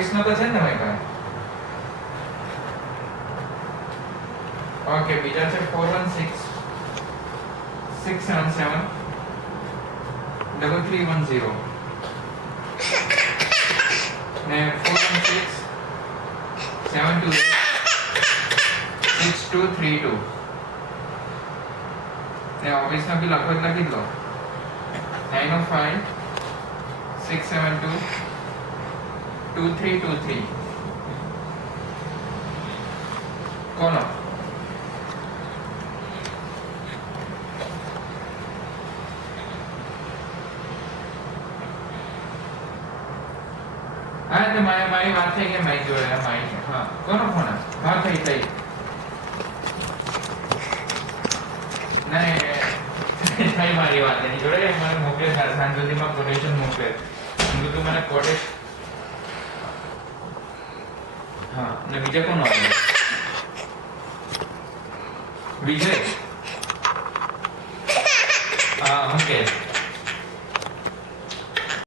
ઓફિસ નો તો છે ને તમારી પાસે? ઓકે, બીજા છે 416 677 3310 ને 416 728 6232 ને ઓફિસ નો બી લખો એટલે કેટલો? 905 672 2323 કોનો? હા તો મારી વાત થઈ કે મારી જોડે મારી હા કોનો ફોન? હા થઈ નહીં થઈ મારી વાત એની જોડે મને મોકલે સાંજ સુધીમાં કોટેશન મોકલે તું મને કોટેશ હા ને બીજા કોણ આવે? વિજય હા ઓકે